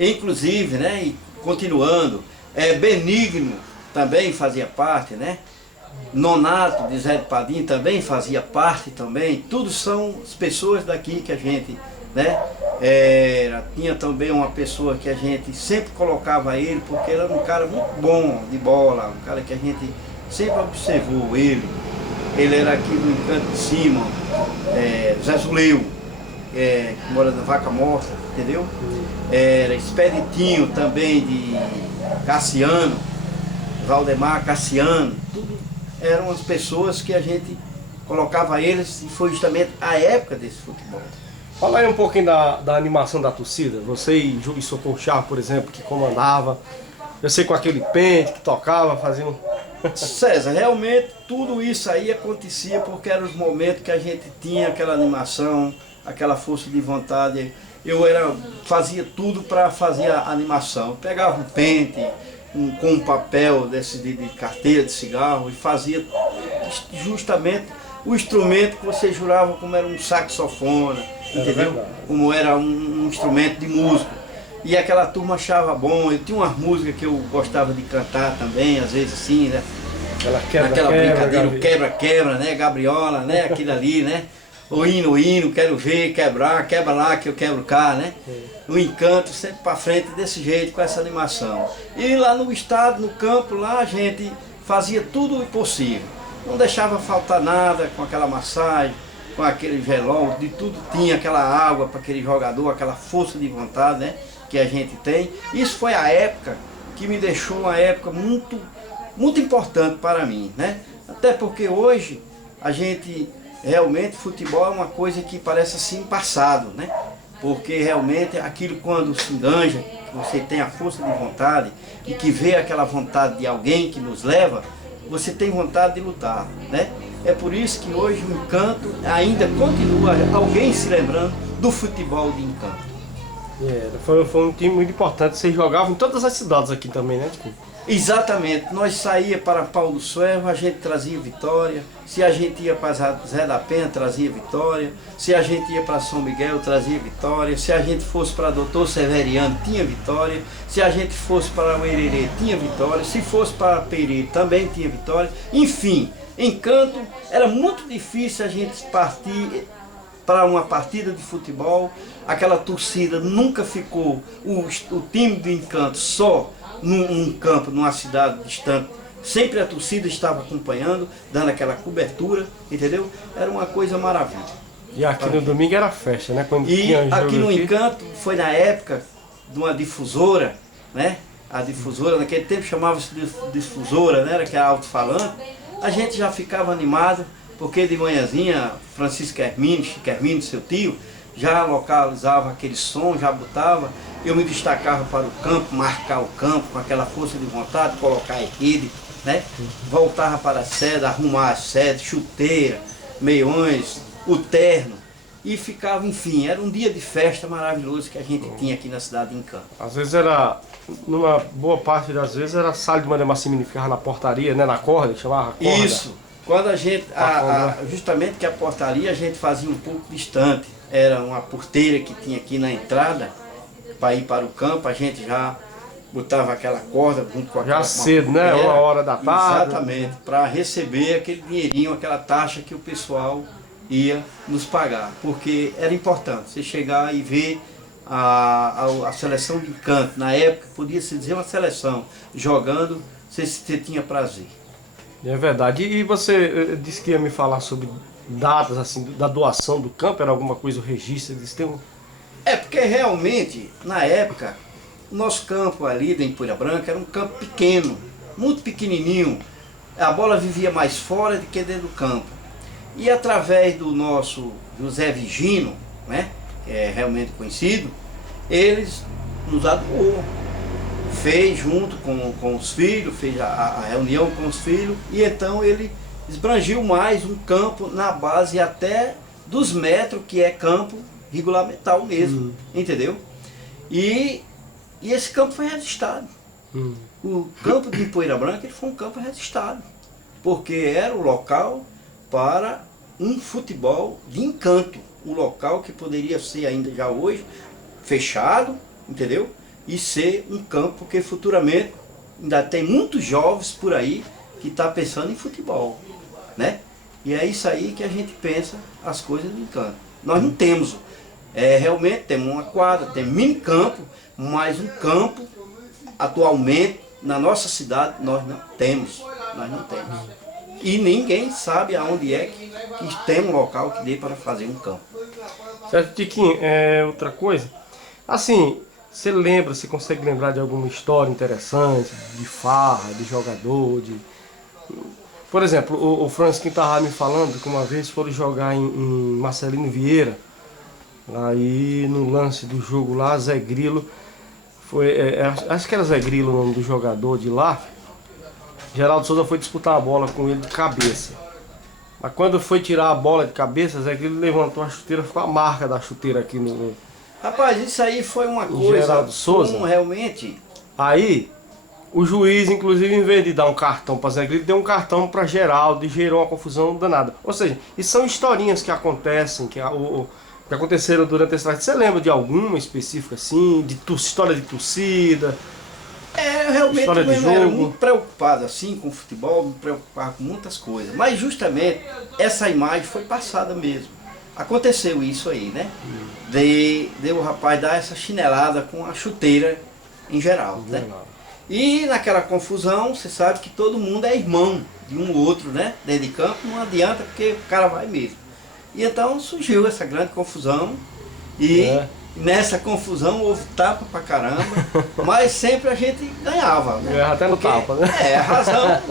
inclusive, né, e continuando, Benigno também fazia parte, né? Nonato de Zé de Padim também fazia parte também. Todos são as pessoas daqui que a gente, né? Tinha também uma pessoa que a gente sempre colocava ele, porque ele era um cara muito bom de bola, um cara que a gente sempre observou ele. Ele era aqui do Encanto de Cima, Zé Zuleu, que mora na Vaca Morta, entendeu? Era Expeditinho também de Cassiano, Valdemar Cassiano, tudo eram as pessoas que a gente colocava eles, e foi justamente a época desse futebol. Fala aí um pouquinho da animação da torcida. Você e Júlio Socorro Charro, por exemplo, que comandava. Eu sei com aquele pente que tocava, fazia um... César, realmente tudo isso aí acontecia porque eram os momentos que a gente tinha aquela animação, aquela força de vontade. Fazia tudo para fazer a animação. Eu pegava um pente, com um papel de carteira de cigarro e fazia justamente o instrumento que você jurava como era um saxofone, entendeu? Como era um instrumento de música. E aquela turma achava bom. Eu tinha umas músicas que eu gostava de cantar também, às vezes assim, né? Aquela brincadeira, o quebra-quebra, né? Gabriola, né? Aquilo ali, né? O hino, quero ver, quebrar, quebra lá que eu quebro cá, né? O encanto sempre para frente desse jeito, com essa animação. E lá no estado, no campo, lá a gente fazia tudo o possível. Não deixava faltar nada com aquela massagem, com aquele velório, de tudo tinha aquela água para aquele jogador, aquela força de vontade, né? Que a gente tem. Isso foi a época que me deixou uma época muito importante para mim, né? Até porque hoje a gente realmente futebol é uma coisa que parece assim passado, né? Porque realmente aquilo quando se enganja, que você tem a força de vontade e que vê aquela vontade de alguém que nos leva, você tem vontade de lutar, né? É por isso que hoje o Encanto ainda continua alguém se lembrando do futebol de Encanto. Foi um time muito importante. Vocês jogavam em todas as cidades aqui também, né? Exatamente, nós saía para Pau do Suevo, a gente trazia vitória. Se a gente ia para Zé da Penha, trazia vitória. Se a gente ia para São Miguel, trazia vitória. Se a gente fosse para Doutor Severiano, tinha vitória. Se a gente fosse para o Hererê, tinha vitória. Se fosse para Pereira, também tinha vitória. Enfim, Encanto, era muito difícil a gente partir para uma partida de futebol. Aquela torcida nunca ficou, o time do Encanto só num campo, numa cidade distante. Sempre a torcida estava acompanhando, dando aquela cobertura, entendeu? Era uma coisa maravilhosa. E aqui no domingo era festa, né? Quando tinha jogo aqui no Encanto, foi na época de uma difusora, né? A difusora, naquele tempo chamava-se difusora, né? Era que era alto-falante. A gente já ficava animado, porque de manhãzinha, Francisco Hermínio, seu tio, já localizava aquele som, já botava. Eu me destacava para o campo, marcar o campo com aquela força de vontade, colocar a rede, né? Voltava para a sede, arrumar a sede, chuteira, meiões, o terno. E ficava, enfim, era um dia de festa maravilhoso que a gente tinha aqui na cidade de Encanto. Às vezes era, numa boa parte das vezes, era sala de Maria Massimini, ficava na portaria, né? Na corda, que chamava corda. Isso, quando a gente, justamente que a portaria a gente fazia um pouco distante. Era uma porteira que tinha aqui na entrada, para ir para o campo, a gente já botava aquela corda junto com aquela... Já cedo, né? 1h da tarde. Exatamente, para receber aquele dinheirinho, aquela taxa que o pessoal ia nos pagar. Porque era importante você chegar e ver a seleção de Encanto. Na época, podia-se dizer uma seleção, jogando, você tinha prazer. É verdade. E você disse que ia me falar sobre datas assim, da doação do campo, era alguma coisa, o registro, eles têm um... Porque realmente, na época, o nosso campo ali da Empoeira Branca era um campo pequeno, muito pequenininho. A bola vivia mais fora do que dentro do campo. E através do nosso José Vigino, né, que é realmente conhecido, eles nos adoou. Fez junto com os filhos, fez a reunião com os filhos, e então ele esbrangiu mais um campo na base até dos metros, que é campo regulamental mesmo, entendeu? E esse campo foi registrado. O campo de Empoeira Branca ele foi um campo registrado, porque era o local para um futebol de Encanto, um local que poderia ser ainda já hoje fechado, entendeu? e ser um campo, porque futuramente ainda tem muitos jovens por aí que estão pensando em futebol, né? E é isso aí que a gente pensa as coisas do Encanto. Nós não temos, realmente temos uma quadra, temos mini campo, mas um campo, atualmente, na nossa cidade, nós não temos. E ninguém sabe aonde é que tem um local que dê para fazer um campo. Certo, Tiquinho, outra coisa, assim, você consegue lembrar de alguma história interessante, de farra, de jogador, Por exemplo, o Francisquinho estava me falando que uma vez foram jogar em Marcelino Vieira, aí no lance do jogo lá, Zé Grilo, acho que era Zé Grilo o nome do jogador de lá, Geraldo Souza foi disputar a bola com ele de cabeça. Mas quando foi tirar a bola de cabeça, Zé Grilo levantou a chuteira, ficou a marca da chuteira aqui no... Rapaz, isso aí foi uma coisa, Geraldo Souza, como realmente... Aí, o juiz, inclusive, em vez de dar um cartão para Zé Grilo, deu um cartão para Geraldo e gerou uma confusão danada. Ou seja, isso são historinhas que acontecem, que aconteceram durante esse trajeto. Você lembra de alguma específica assim, história de torcida? Realmente história de eu era jogo? muito preocupado assim com o futebol, me preocupava com muitas coisas. Mas justamente essa imagem foi passada mesmo. Aconteceu isso aí, né? De o rapaz dar essa chinelada com a chuteira em geral, né? E naquela confusão, você sabe que todo mundo é irmão de um ou outro, né? Dentro de campo, não adianta porque o cara vai mesmo. E então surgiu essa grande confusão e nessa confusão houve tapa pra caramba, mas sempre a gente ganhava, né? Até no tapa, né? A razão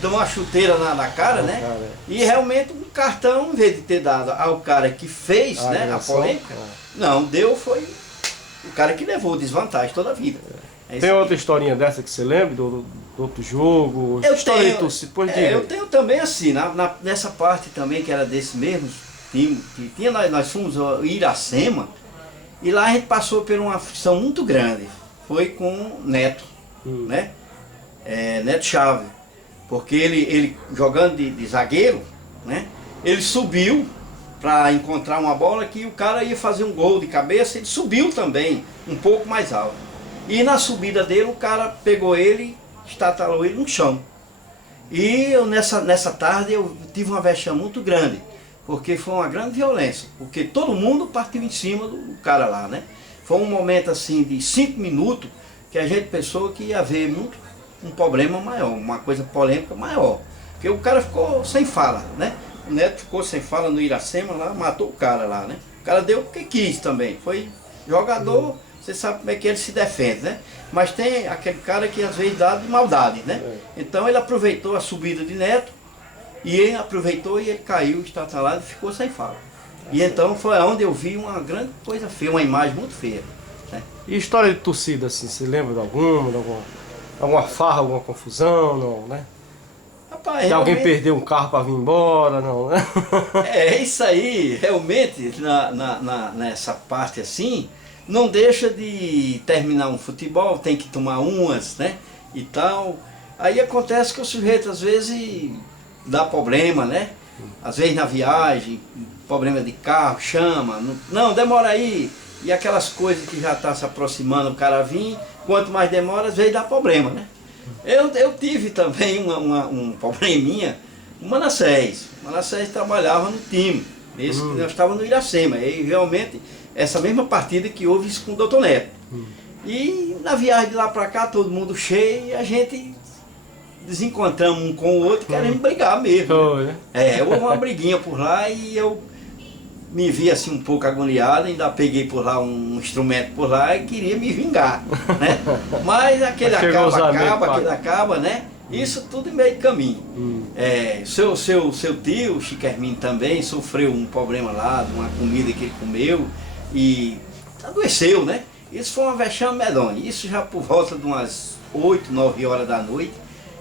de uma chuteira na cara, né? E realmente um cartão, em vez de ter dado ao cara que fez, né, a polêmica, não, foi o cara que levou desvantagem toda a vida. Tem outra historinha dessa que você lembra, do outro jogo? Eu tenho também assim, nessa parte também que era desse mesmo time que tinha, nós fomos ao Iracema, e lá a gente passou por uma aflição muito grande. Foi com o Neto, né? Neto Chave. Porque ele jogando de zagueiro, né? Ele subiu para encontrar uma bola que o cara ia fazer um gol de cabeça, ele subiu também, um pouco mais alto. E na subida dele, o cara pegou ele, estatalou ele no chão. E eu, nessa tarde eu tive uma vexame muito grande, porque foi uma grande violência, porque todo mundo partiu em cima do cara lá, né? Foi um momento assim de 5 minutos que a gente pensou que ia haver um problema maior, uma coisa polêmica maior. Porque o cara ficou sem fala, né? O Neto ficou sem fala no Iracema lá, matou o cara lá, né? O cara deu porque quis também, foi jogador... Você sabe como é que ele se defende, né? Mas tem aquele cara que às vezes dá de maldade, né? Então ele aproveitou a subida de Neto, e ele aproveitou e ele caiu, estatalado e ficou sem fala. E então foi onde eu vi uma grande coisa feia, uma imagem muito feia, né? E história de torcida, assim, você lembra de alguma farra, alguma confusão, não, né? Rapaz, alguém perdeu um carro para vir embora, não, né? Isso aí, realmente, nessa parte assim, não deixa de terminar um futebol, tem que tomar umas, né, e tal. Aí acontece que o sujeito às vezes dá problema, né? Às vezes na viagem, problema de carro, chama, não, demora aí. E aquelas coisas que já está se aproximando, o cara vir, quanto mais demora, às vezes dá problema, né? Eu tive também um probleminha, o Manassés. O Manassés trabalhava no time, nós estávamos no Iracema, e realmente... Essa mesma partida que houve isso com o Dr. Neto. E na viagem de lá para cá, todo mundo cheio, e a gente desencontramos um com o outro, querendo brigar mesmo. Houve uma briguinha por lá e eu me vi assim um pouco agoniado, ainda peguei por lá um instrumento por lá e queria me vingar, né? Mas aquele acaba, né? Isso tudo em meio de caminho. Seu tio, Chico Hermínio, também sofreu um problema lá, de uma comida que ele comeu, e adoeceu, né? Isso foi uma vexame medonha. Isso já por volta de umas 8, 9 horas da noite,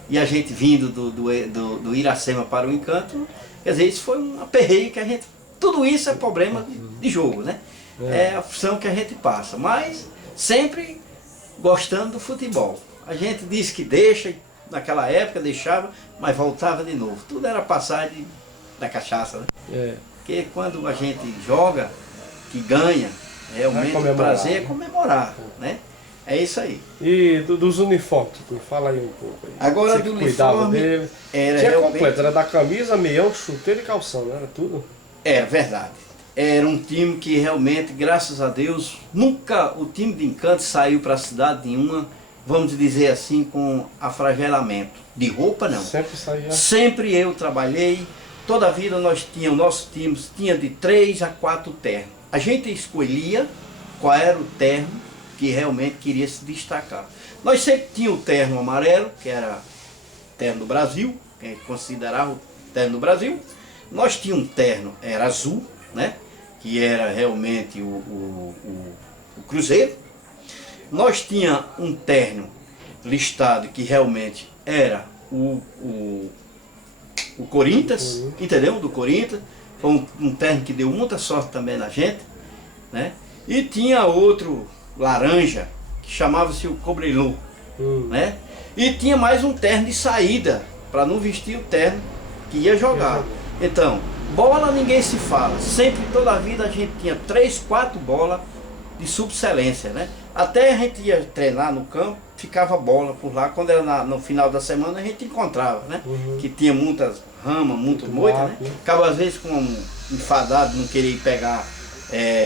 e a gente vindo do Iracema para o Encanto, quer dizer, isso foi um aperreio que a gente... Tudo isso é problema de jogo, né? É a função que a gente passa, mas sempre gostando do futebol. A gente disse que deixa, naquela época deixava, mas voltava de novo. Tudo era passagem da cachaça, né? Porque quando a gente joga, que ganha, realmente o prazer é comemorar, né? É isso aí. E dos uniformes, Tiquinho, fala aí um pouco. Aí. Agora Você do que cuidava uniforme dele. era Tinha realmente... completo, era da camisa, meião, chuteiro e calção, não era tudo? É verdade. Era um time que realmente, graças a Deus, nunca o time de Encanto saiu para a cidade nenhuma, vamos dizer assim, com afragelamento. De roupa não. Sempre saía. Sempre eu trabalhei, toda a vida nós tínhamos, nossos times tinha de 3 a 4 ternos. A gente escolhia qual era o terno que realmente queria se destacar. Nós sempre tínhamos o terno amarelo, que era o terno do Brasil, que a gente considerava o terno do Brasil. Nós tínhamos um terno, era azul, né? Que era realmente o Cruzeiro. Nós tínhamos um terno listado que realmente era o Corinthians, entendeu? Do Corinthians. Foi um terno que deu muita sorte também na gente, né? E tinha outro laranja, que chamava-se o Cobrelô, né? E tinha mais um terno de saída, para não vestir o terno que ia jogar. Então, bola ninguém se fala. Sempre, toda a vida, a gente tinha 3, 4 bolas de subcelência, né? Até a gente ia treinar no campo, ficava bola por lá. Quando era no final da semana, a gente encontrava, né? Que tinha muitas ramas, muito moita, né? Ficava às vezes com enfadado, não queria ir pegar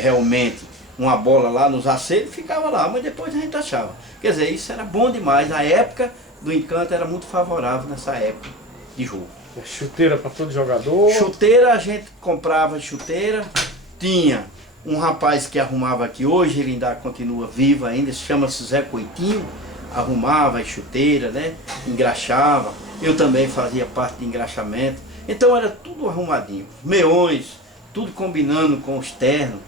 realmente uma bola lá nos aceros, ficava lá, mas depois a gente achava. Quer dizer, isso era bom demais. A época do Encanto era muito favorável nessa época de jogo. Chuteira para todo jogador? Chuteira, a gente comprava chuteira. Tinha um rapaz que arrumava aqui, hoje ele ainda continua vivo ainda, chama-se Zé Coitinho, arrumava as chuteiras, né? Engraxava. Eu também fazia parte de engraxamento. Então era tudo arrumadinho. Meões, tudo combinando com os ternos.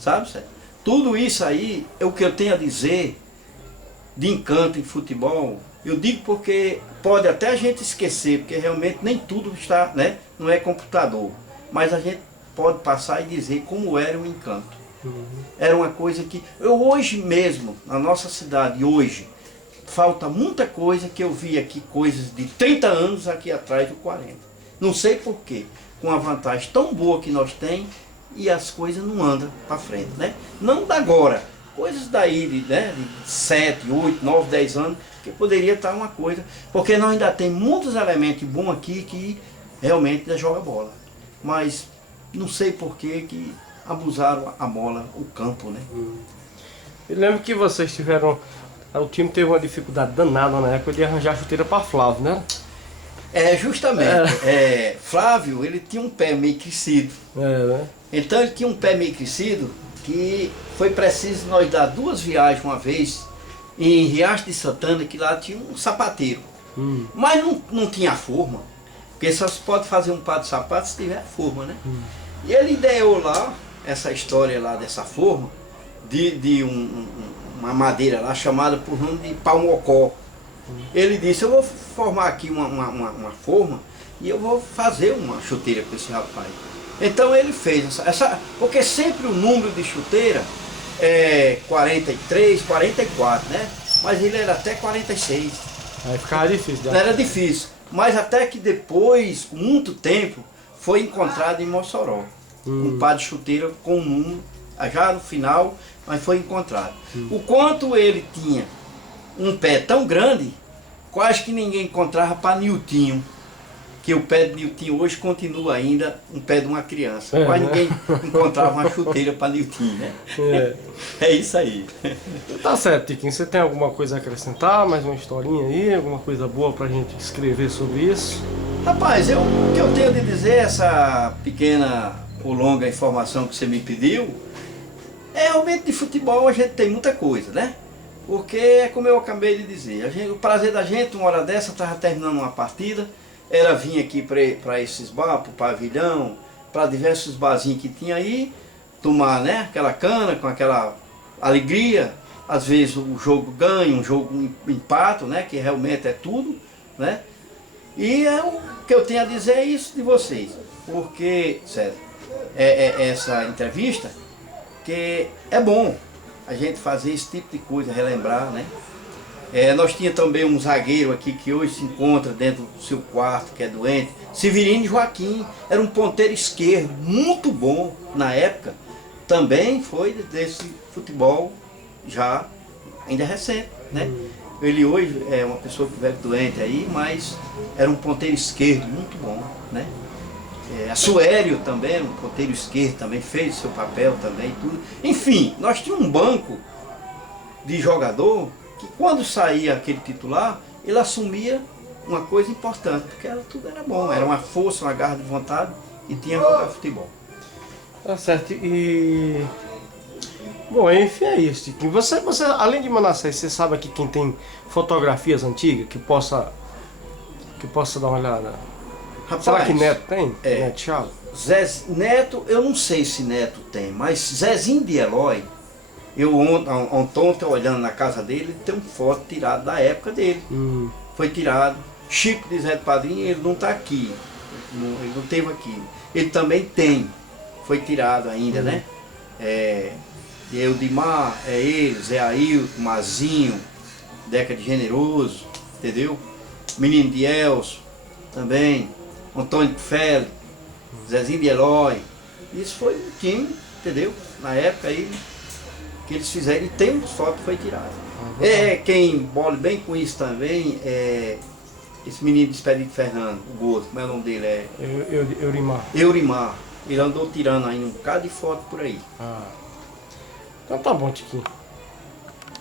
Sabe, Sérgio? Tudo isso aí é o que eu tenho a dizer de Encanto em futebol. Eu digo porque pode até a gente esquecer, porque realmente nem tudo está, né? Não é computador. Mas a gente pode passar e dizer como era o Encanto. Era uma coisa que eu hoje mesmo, na nossa cidade, hoje, falta muita coisa que eu vi aqui, coisas de 30 anos aqui atrás do 40. Não sei porquê, com a vantagem tão boa que nós temos e as coisas não andam para frente, né? Não da agora, coisas daí de 7, 8, 9, 10 anos, que poderia estar uma coisa, porque nós ainda tem muitos elementos bons aqui que realmente ainda joga bola. Mas não sei porquê que abusaram a bola, o campo, né? Eu lembro que vocês tiveram... O time teve uma dificuldade danada na época de arranjar chuteira para Flávio, né? Justamente. Flávio, ele tinha um pé meio crescido. Né? Então ele tinha um pé meio crescido que foi preciso nós dar 2 viagens uma vez em Riacho de Santana, que lá tinha um sapateiro. Mas não tinha forma, porque só se pode fazer um par de sapatos se tiver forma, né? E ele ideou lá, essa história lá dessa forma, de uma madeira lá chamada por nome de pau-mocó. Ele disse, eu vou formar aqui uma forma e eu vou fazer uma chuteira para esse rapaz. Então ele fez porque sempre o número de chuteira é 43, 44, né? Mas ele era até 46. Aí ficava difícil. Não era difícil. Mas até que depois, com muito tempo, foi encontrado em Mossoró. Um par de chuteira com um número, já no final, mas foi encontrado. O quanto ele tinha um pé tão grande, quase que ninguém encontrava para Niltinho. Que o pé de Niltinho hoje continua ainda um pé de uma criança. Quase ninguém encontrava uma chuteira para Niltinho, né? É isso aí. Tá certo, Tiquinho. Você tem alguma coisa a acrescentar? Mais uma historinha aí? Alguma coisa boa pra gente escrever sobre isso? Rapaz, o que eu tenho de dizer, essa pequena ou longa informação que você me pediu, realmente de futebol a gente tem muita coisa, né? Porque é como eu acabei de dizer, o prazer da gente, uma hora dessa, estava terminando uma partida, era vir aqui para esses bar, para o pavilhão, para diversos barzinhos que tinha aí, tomar, né, aquela cana com aquela alegria. Às vezes o jogo ganha, um jogo empata, né, que realmente é tudo, né? E o que eu tenho a dizer é isso de vocês, porque, sério, essa entrevista, que é bom a gente fazer esse tipo de coisa, relembrar, né? Nós tínhamos também um zagueiro aqui que hoje se encontra dentro do seu quarto, que é doente, Severino Joaquim, era um ponteiro esquerdo, muito bom na época, também foi desse futebol já ainda é recente, né? Ele hoje é uma pessoa que veio doente aí, mas era um ponteiro esquerdo muito bom, né? A Suélio também era um ponteiro esquerdo, também fez o seu papel também, tudo. Enfim, nós tínhamos um banco de jogador que quando saía aquele titular, ele assumia uma coisa importante, porque tudo era bom, era uma força, uma garra de vontade e tinha que jogar futebol. Tá certo. E... Bom, enfim, é isso, Tiquinho. Você, além de Manassés, você sabe aqui quem tem fotografias antigas que possa dar uma olhada? Rapaz, será que Neto tem? É. Neto Chaves? Neto, eu não sei se Neto tem, mas Zezinho de Eloy, eu ontem olhando na casa dele, tem uma foto tirada da época dele. Foi tirado. Chico de Zé do Padrinho, ele não está aqui, ele não esteve aqui. Ele também tem, foi tirado ainda, né? Eudimar, ele, Zé Ailton, Mazinho, Deca de Generoso, entendeu? Menino de Elcio, também, Antônio Félix, Zezinho de Eloy. Isso foi um time, entendeu? Na época aí, que eles fizeram, e tem uma foto que foi tirada. Quem bola bem com isso também é esse menino de Expedito Fernando, o Gozo, como é o nome dele? Eurimar. Eurimar. Ele andou tirando aí um bocado de foto por aí. Então tá bom, Tiquinho.